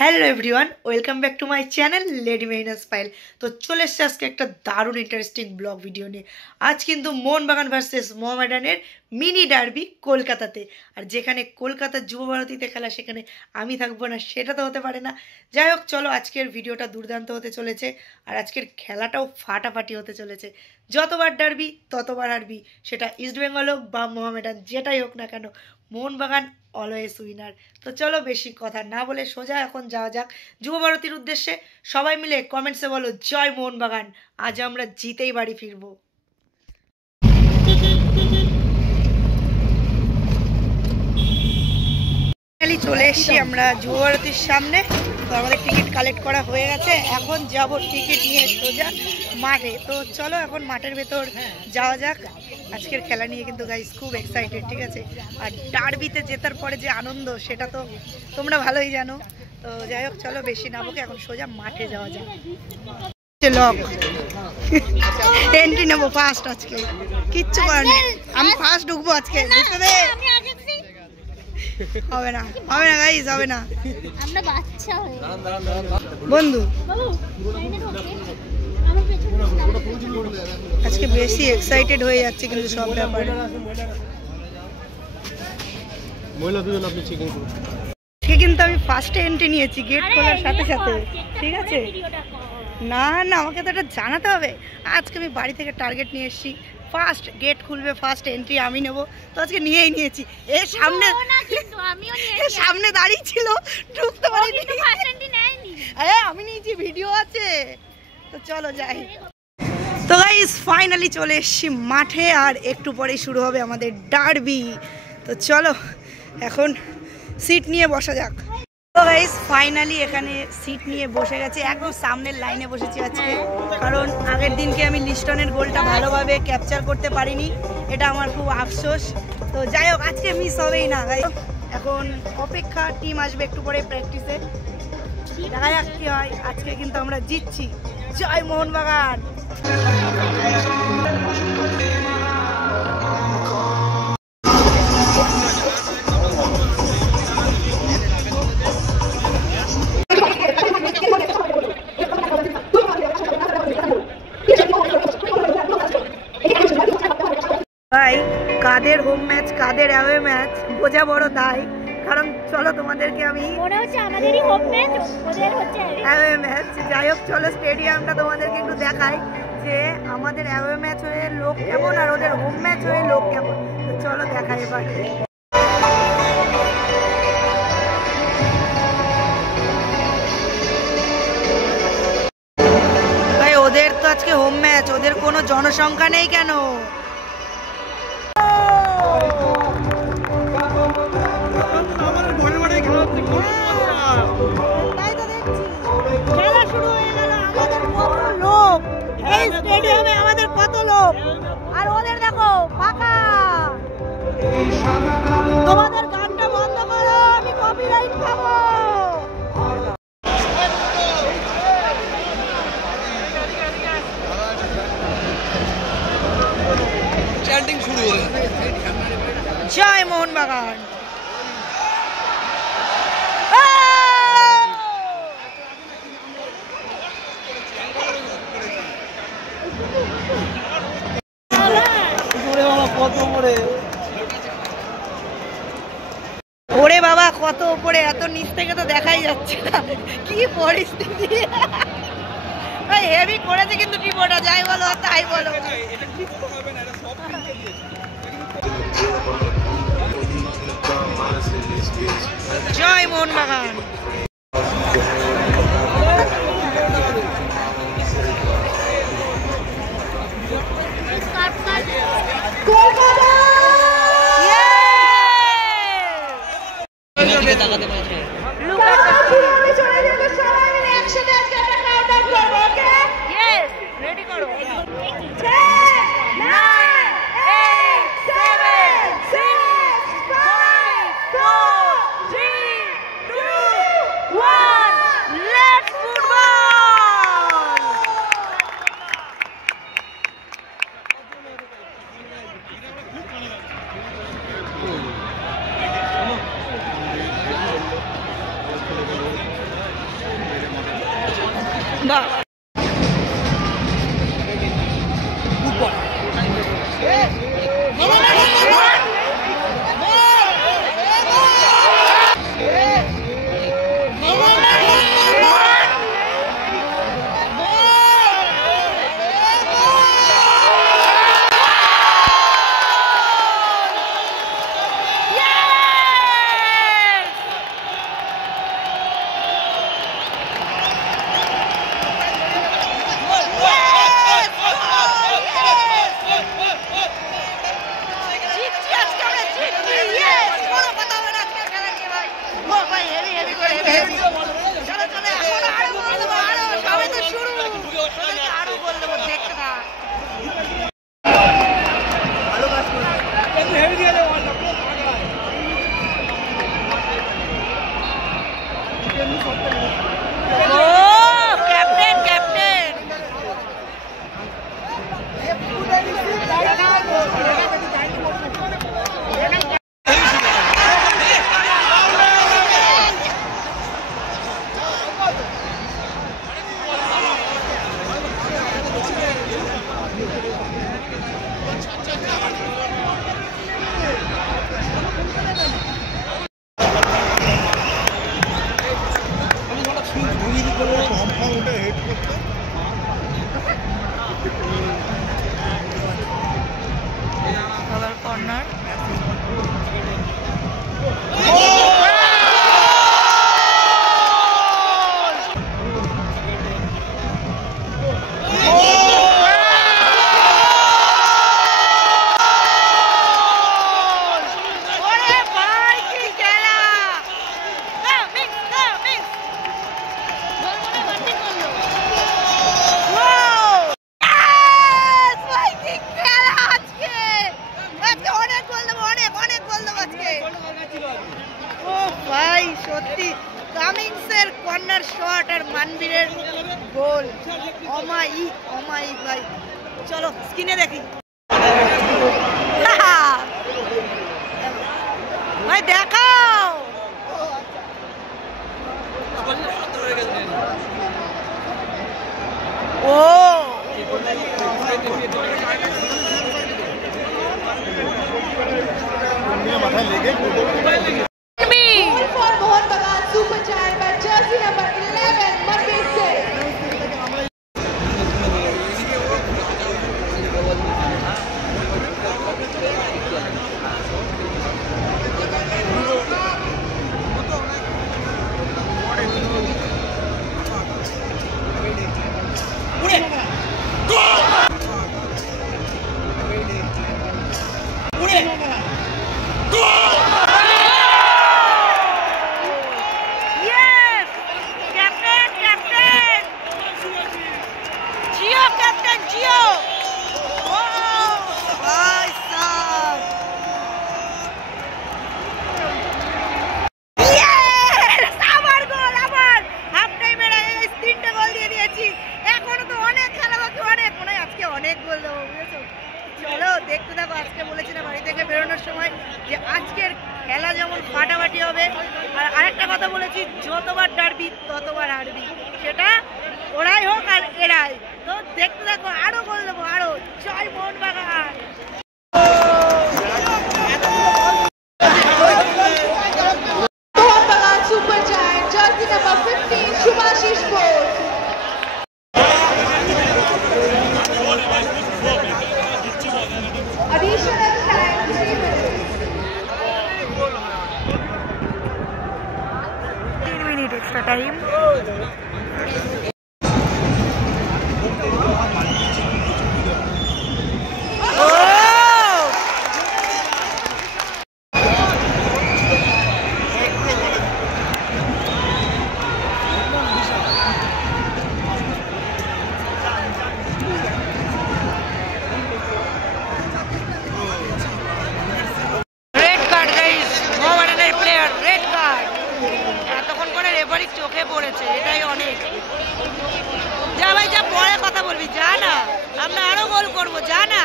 Hello everyone, welcome back to my channel lady মেহিনা স্পাইল। তো চলে এসছে আজকে একটা দারুণ ইন্টারেস্টিং ব্লগ ভিডিও নিয়ে। আজ কিন্তু মোহনবাগান ভার্সেস মোহামেডানের মিনি ডার্বি কলকাতাতে। আর যেখানে কলকাতার যুবভারতীতে খেলা, সেখানে আমি থাকবো না সেটা তো হতে পারে না। যাই হোক, চলো আজকের ভিডিওটা দুর্দান্ত হতে চলেছে, আর আজকের খেলাটাও ফাটাফাটি হতে চলেছে। যতবার ডার্বি ততবার হারবি, সেটা ইস্টবেঙ্গল হোক বা মোহামেডান, যেটাই হোক না কেন, মোহনবাগান অলওয়েজ উইনার। তো চলো বেশি কথা না বলে সোজা এখন যাওয়া যাক যুবভারতীর উদ্দেশ্যে। সবাই মিলে কমেন্টসে বলো জয় মোহনবাগান, আজ আমরা জিতেই বাড়ি ফিরবো। চলে এসছি আমরা যুবভারতীর সামনে। তো আমাদের টিকিট কালেক্ট করা হয়ে গেছে, এখন যাব টিকিট নিয়ে সোজা মাঠে। তো চলো এখন মাঠের ভেতর যাওয়া যাক। আজকের খেলা নিয়ে কিন্তু গাইস খুব এক্সাইটেড, ঠিক আছে। আর ডার্বিতে জেতার পরে যে আনন্দ, সেটা তো তোমরা ভালোই জানো। তো যাই হোক, চলো বেশি না বকে এখন সোজা মাঠে যাওয়া যাক। লক এন্ট্রি নেবো ফার্স্ট, আজকে কিচ্ছু করার নেই, আমি ফার্স্ট ঢুকবো আজকে। ঢুকতে দে, হবে না হবে না গাইস, হবে না। আমরা বাচ্চা হই বন্ধু, আজকে বেশি এক্সাইটেড হয়ে যাচ্ছে কিন্তু সব ব্যাপারে। কিন্তু আমি ফার্স্টে এন্ট্রি নিয়েছি গেট খোলার সাথে সাথে, ঠিক আছে। না না, আমাকে তো এটা জানাতে হবে। আজকে আমি বাড়ি থেকে টার্গেট নিয়ে এসেছি, ফার্স্ট গেট খুলবে, ফার্স্ট এন্ট্রি আমি নেব। তো আজকে নিয়েই নিয়েছি। এর সামনে সামনে দাঁড়িয়ে ছিল, ঢুকতে পারিনি। আমি নিয়েছি, ভিডিও আছে। তো চলো যাই। তো গাইস ফাইনালি চলে এসেছি মাঠে, আর একটু পরেই শুরু হবে আমাদের ডার্বি। তো চলো এখন সিট নিয়ে বসা যাক। তো গাইস ফাইনালি এখানে সিট নিয়ে বসে গেছে, একদম সামনের লাইনে বসেছি আজকে। কারণ আগের দিনকে আমি লিস্টনের গোলটা ভালোভাবে ক্যাপচার করতে পারিনি, এটা আমার খুব আফসোস। তো যাই হোক, আজকে মিস হবেই না গাইস। এখন অপেক্ষা, টিম আসবে একটু পরে প্র্যাকটিসে, দেখা যাক কি হয়। আজকে কিন্তু আমরা জিতছি, জয় মোহনবাগান। ভাই, কাদের হোম ম্যাচ কাদের অ্যাওয়ে ম্যাচ বোঝা বড় দায়। কারণ চলো তোমাদেরকে আমি মনে হচ্ছে আমাদেরই হোম ম্যাচ, ওদের হচ্ছে অ্যাওয়ে ম্যাচ। যাই হোক, চলো স্টেডিয়ামটা তোমাদেরকে একটু দেখাই যে আমাদের অ্যাওয়ে ম্যাচ হয়ে লোক কেমন আর ওদের হোম ম্যাচ হয়ে লোক কেমন। তো চলো দেখাই এবার। ভাই, ওদের তো আজকে হোম ম্যাচ, ওদের কোনো জনসংখ্যা নেই কেন? খেলা শুরু হয়ে গেল, আমাদের কত লোক এই স্টেডিয়ামে, আমাদের কত লোক, আর ওদের দেখো ফাঁকা। তোমাদের গানটা বন্ধ করো, আমি কপিরাইট খাবো। চ্যান্টিং শুরু হলো, জয় মোহনবাগান। ওরে বাবা, কত উপরে, এত নিচ থেকে তো দেখাই যাচ্ছে না কি পরিস্থিতি। হেভি করেছে কিন্তু টিপোটা, যাই বলো তাই বলো। জয় মোহনবাগান। বাহ সত্যি কামিংসের কর্নার শট আর মানবীরের গোল অমায়িক ভাই। চলো স্ক্রিনে দেখি ভাই, দেখাও। ও মাথায় লেগে দেখতে থাকো। আজকে বলেছিলাম বাড়ি থেকে বেরোনোর সময় যে আজকের খেলা যেমন ফাটাফাটি হবে, আর আরেকটা কথা বলেছি, যতবার ডারবি ততবার হারবি, সেটা ওরাই হোক আর এরাই। তো দেখতে থাকো, আরো গোল দেবো, আরো। জয় Mohun Bagan. Super Giant, jersey number 15, Subhashish Bose. Additional time 3 minutes. 3 minutes extra time. চোখে পড়েছে, এটাই অনেক। যা ভাই যা, পরে কথা বলবি, যা না, আমরা আরো গোল করবো, যা না,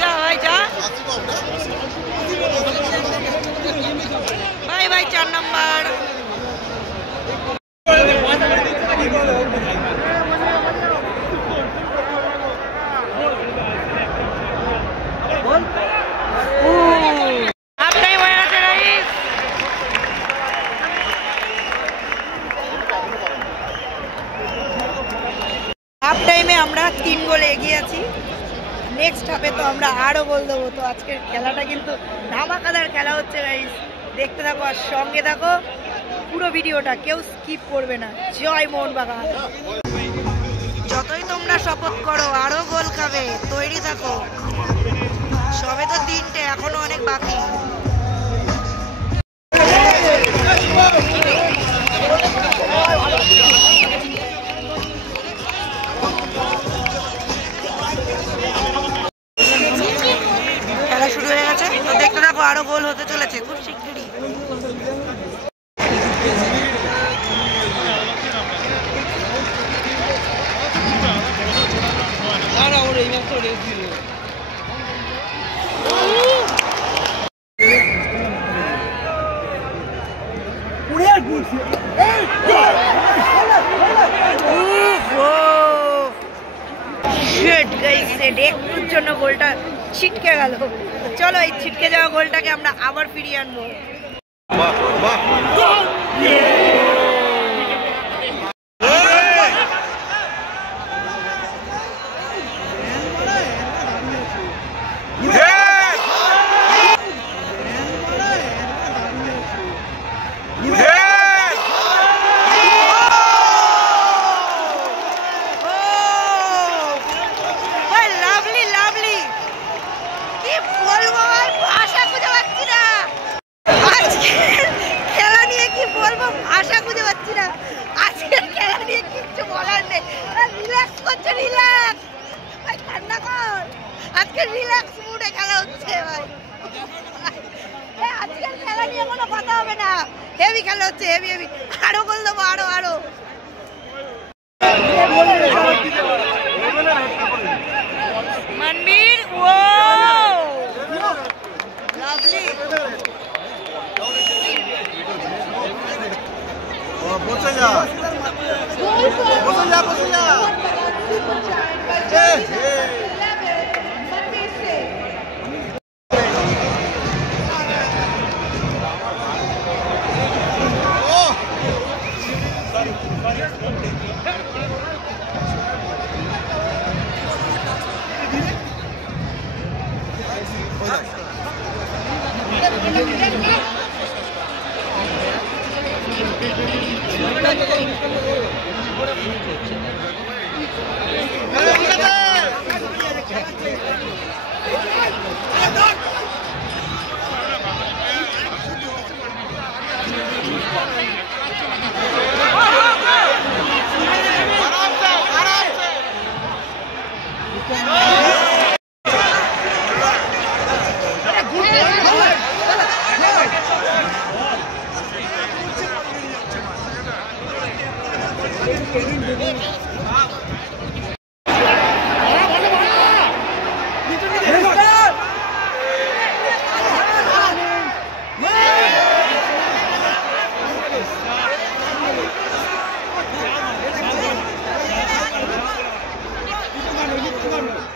যা ভাই যা ভাই। 4 নম্বর এগিয়ে আছি। নেক্সট হাফে তো আমরা আরও গোল দেবো। তো আজকের খেলাটা কিন্তু ধামাকাদার খেলা হচ্ছে গাইস, দেখতে থাকো আর সঙ্গে থাকো, পুরো ভিডিওটা কেউ স্কিপ করবে না। জয় মোহনবাগান। যতই তোমরা শপথ করো আরো গোল খাবে, তৈরি থাকো। সবে তো 3টে, এখনো অনেক বাকি। খেলা শুরু হয়ে গেছে, তো দেখতে থাকো আরো গোল হতে চলেছে খুব শিগগিরই। একটুর জন্য গোলটা ছিটকে গেল। চলো এই ছিটকে যাওয়া গোলটাকে আমরা আবার ফিরিয়ে আনবো। আজকে রিল্যাক্স মুডে খেলা হচ্ছে ভাই। আজকের খেলা নিয়ে কোনো কথা হবে না, হেভি খেলা হচ্ছে, হেভি হেভি। আরো গোল দেবো, আরো আরো। মনবীর, ও লাভলি। বসে যা, বসে যা, বসে যা।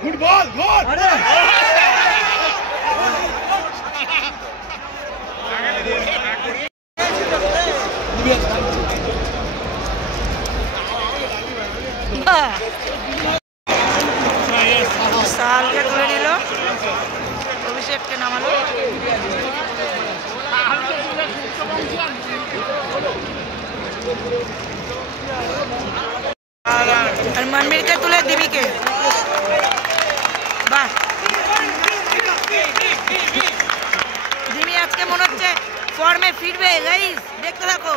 Good ball, good. সালকে তুলে নিল, অভিষেককে নামালো। আর মনবীরকে তুলে দিবিকে। বাহ, দিমি আজকে মনে হচ্ছে ফর্মে ফিরবে গাইস, দেখতে থাকো।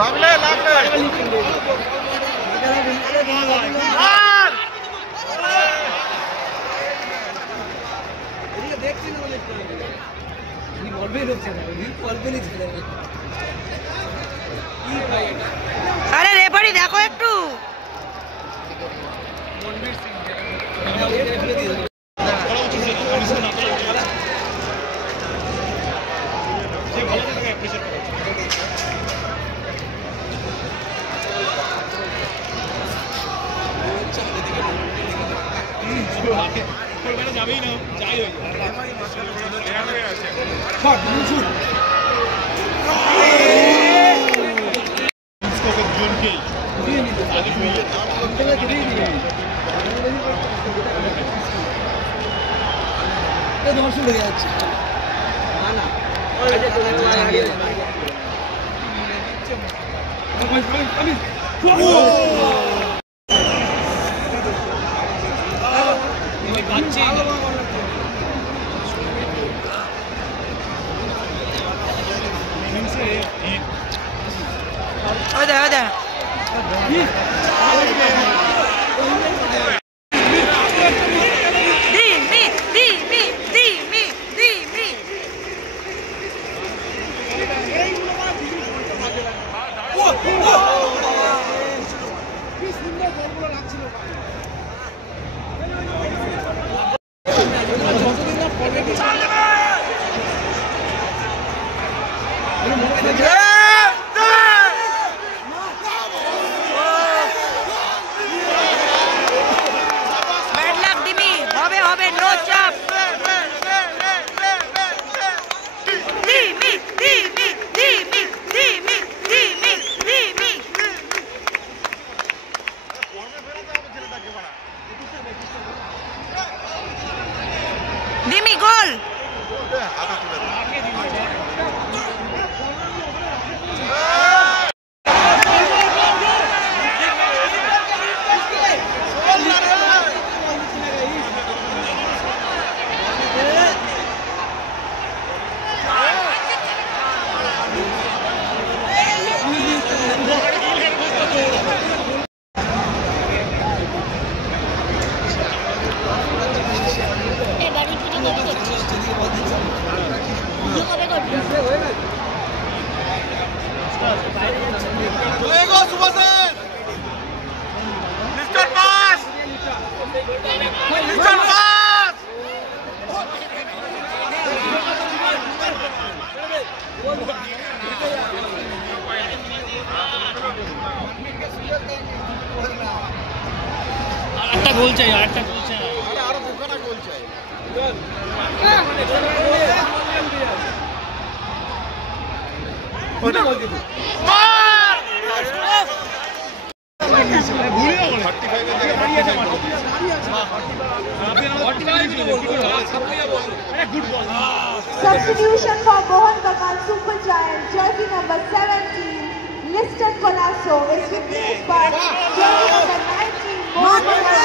লাগলে লাগলে আরে রেফারি দেখো একটু। দর্শন লেগে যাচ্ছে গোল চাই, আরেকটা গোল চাই, আরো দুখানা গোল চাই। Substitution for Mohan Bagan Super Giant, jersey number 17, Liston Colasso is replaced by jersey number 19, Mohan Bagan.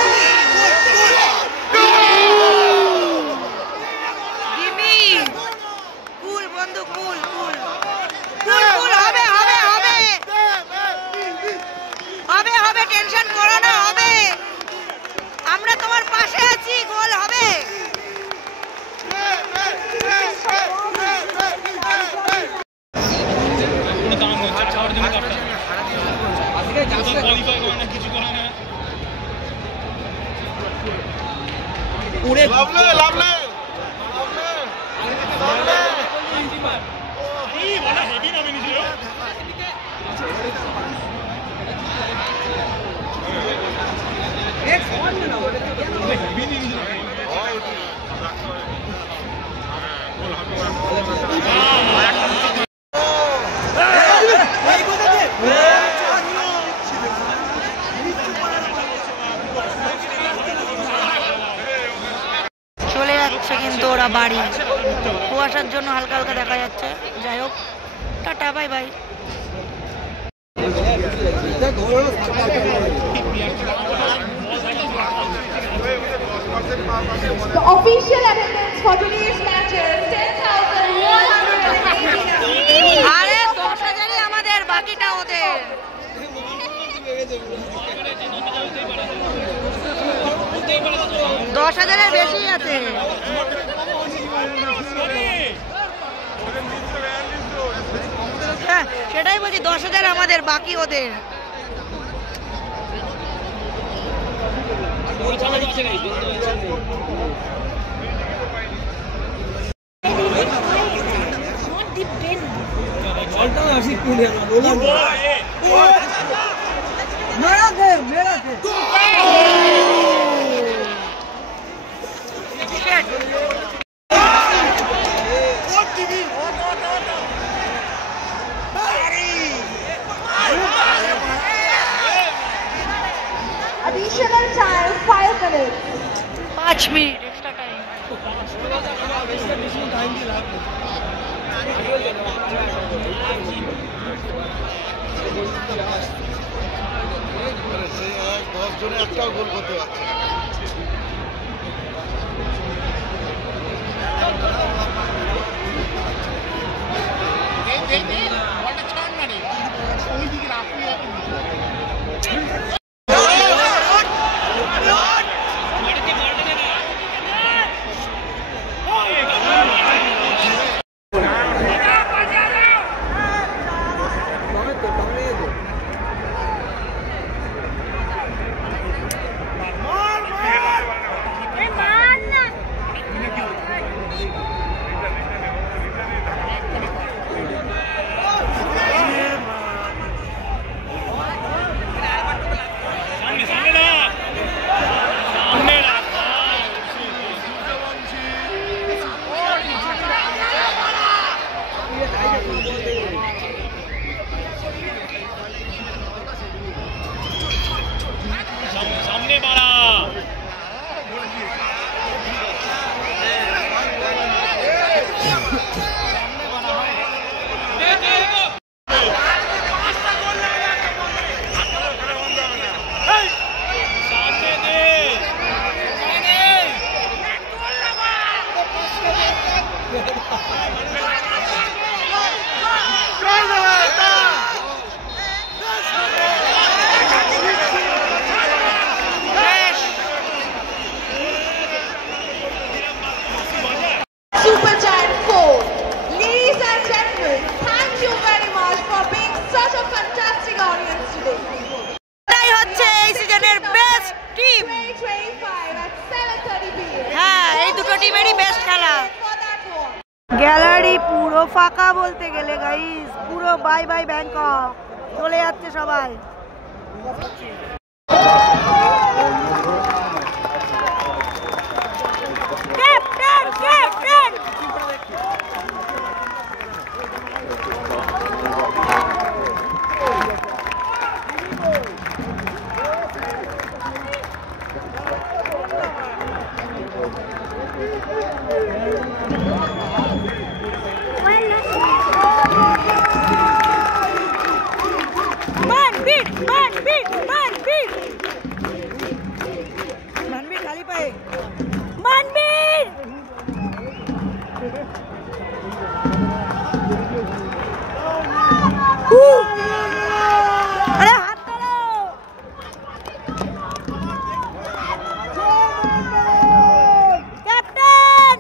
চলে যাচ্ছে কিন্তু ওরা বাড়ি, কুয়াশার জন্য হালকা হালকা দেখা যাচ্ছে। যাই হোক, tata, bye bye. The official attendance for today's match is 10,100. আরে 10,000ই আমাদের, বাকিটা ওদের। 10,000-এর বেশি আছে। হ্যাঁ, সেটাই বলছি, 10,000 আমাদের, বাকি ওদের। শেষ। minutes. 5 minute extra time. সেই 10 জনে একটাও গোল করতে পারছে না। Super Giant 4. Ladies and gentlemen, thank you very much for being such a fantastic audience today. এটাই হচ্ছে এই সিজনের বেস্ট টিম। 2025 at 7:30 p.m. হ্যাঁ, এই দুটো টিমেরই বেস্ট খেলা। For that one. গ্যালারি পুরো ফাঁকা বলতে গেলে গাইস, পুরো বাই বাই ব্যাংকক, চলে যাচ্ছে সবাই। ক্যাপ্টেন ক্যাপ্টেন মানবীর মানবীর মানবীর মানবীর খালি পায়ে মানবীর আরে হাত তোলো ক্যাপ্টেন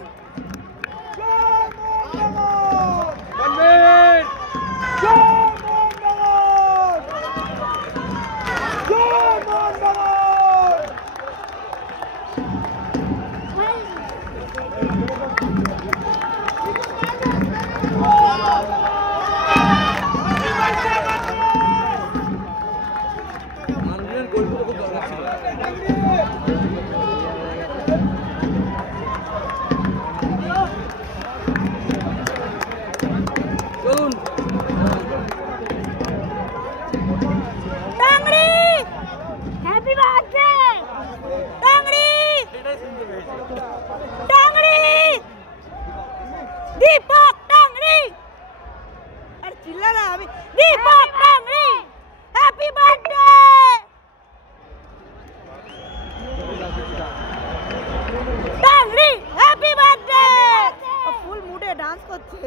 দীপক টাংরি আর চিল্লা না আমি Deepak Tangri happy birthday Tangri happy birthday full মুডে ডান্স করছে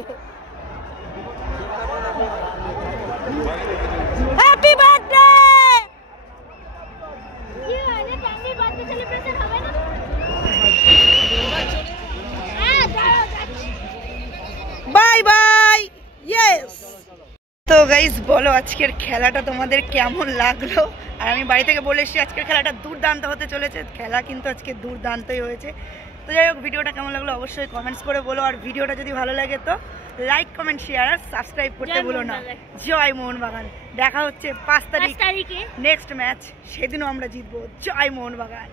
হ্যাপি বার্থডে কি হয়েছে টাংরি বার্থডে সেলিব্রেশন হবে না বাই বাই ইয়েস। তো গাইস বলো আজকের খেলাটা তোমাদের কেমন লাগলো? আর আমি বাড়ি থেকে বলে এসেছি আজকের খেলাটা দুর্দান্ত হতে চলেছে। খেলা কিন্তু আজকে দুর্দান্তই হয়েছে। তো যাই হোক, ভিডিওটা কেমন লাগলো অবশ্যই কমেন্টস করে বলো। আর ভিডিওটা যদি ভালো লাগে তো লাইক কমেন্ট শেয়ার আর সাবস্ক্রাইব করতে ভুলো না। জয় মোহনবাগান। দেখা হচ্ছে 5 তারিখে নেক্সট ম্যাচ, সেদিনও আমরা জিতবো। জয় মোহনবাগান।